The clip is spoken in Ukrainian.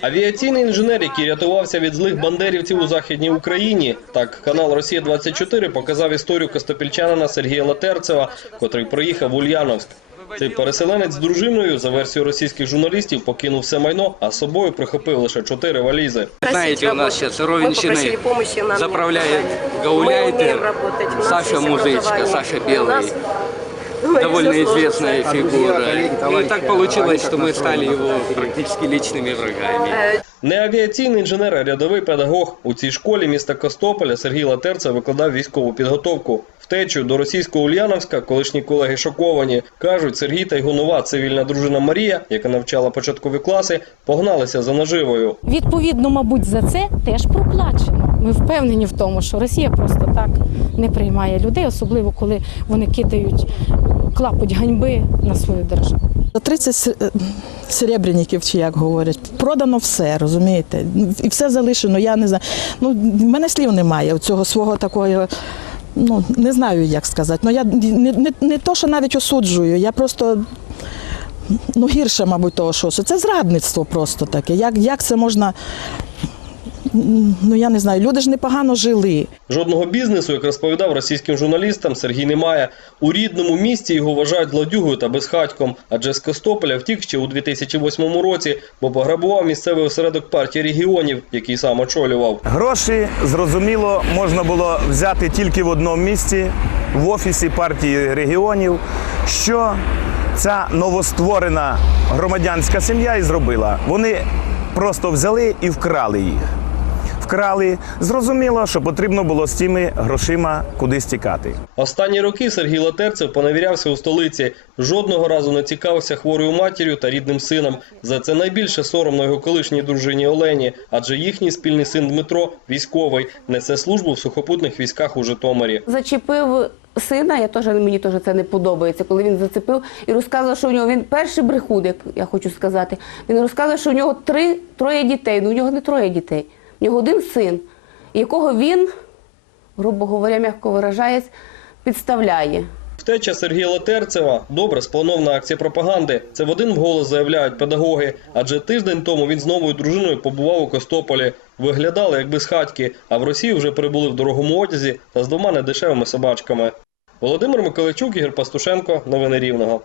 Авіаційний інженер, який рятувався від злих бандерівців у західній Україні. Так, канал Росія 24 показав історію костопільчанина Сергія Латерцева, котрий приїхав в Ульяновськ. Цей переселенець з дружиною, за версією російських журналістів, покинув все майно, а з собою прихопив лише чотири валізи. Знаете, у нас сейчас Мы попросили Ровенщины помощи, нам заправляет не сказали. Мы гауляйтер умеем работать. У нас Саша есть Музычка, образование. Саша У Белый. нас, ну, довольно всё сложно известная сказать. фигура. И так получилось, что мы стали его практически личными врагами. Не авіаційний інженер, а рядовий педагог. У цій школі міста Костополя Сергій Латерцев викладав військову підготовку. Втечу до російського Ульяновська колишні колеги шоковані. Кажуть, Сергій та його нова цивільна дружина Марія, яка навчала початкові класи, погналися за наживою. Відповідно, мабуть, за це теж проплачено. Ми впевнені в тому, що Росія просто так не приймає людей, особливо коли вони кидають клапоть ганьби на свою державу. За 30 се- е, серебряників, чи як говорять, продано все, розумієте? І все залишено. Я не знаю. Ну, в мене слів немає цього свого такого. Ну, не знаю, як сказати. Ну, я не, не, не то, що навіть осуджую, я просто ну, гірше, мабуть, того, що це зрадництво просто таке. Як, як це можна. Ну, я не знаю, люди ж непогано жили. Жодного бізнесу, як розповідав російським журналістам, Сергій не має. У рідному місті його вважають злодюгою та безхатьком, адже з Костополя втік ще у 2008 році, бо пограбував місцевий осередок партії регіонів, який сам очолював. Гроші, зрозуміло, можна було взяти тільки в одному місці, в офісі партії регіонів, що ця новостворена громадянська сім'я і зробила. Вони просто взяли і вкрали їх. Вкрали. Зрозуміло, що потрібно було з цими грошима кудись тікати. Останні роки Сергій Латерцев поневірявся у столиці. Жодного разу не цікавився хворою матір'ю та рідним сином. За це найбільше соромно його колишній дружині Олені, адже їхній спільний син Дмитро, військовий, несе службу в сухопутних військах у Житомирі. зачепив сина, я теж мені теж це не подобається, коли він зацепив і розказував, що у нього він перший брехун, як я хочу сказати. Він розказує, що у нього три троє дітей. Ну у нього не троє дітей. У нього один син, якого він, грубо говоря, м'яко виражаясь, підставляє. Втеча Сергія Латерцева добре спланована акція пропаганди. Це в один голос заявляють педагоги. Адже тиждень тому він з новою дружиною побував у Костополі. Виглядали як безхатьки, а в Росію вже прибули в дорогому одязі та з двома недешевими собачками. Володимир Миколайчук, Ігор Пастушенко. Новини Рівного.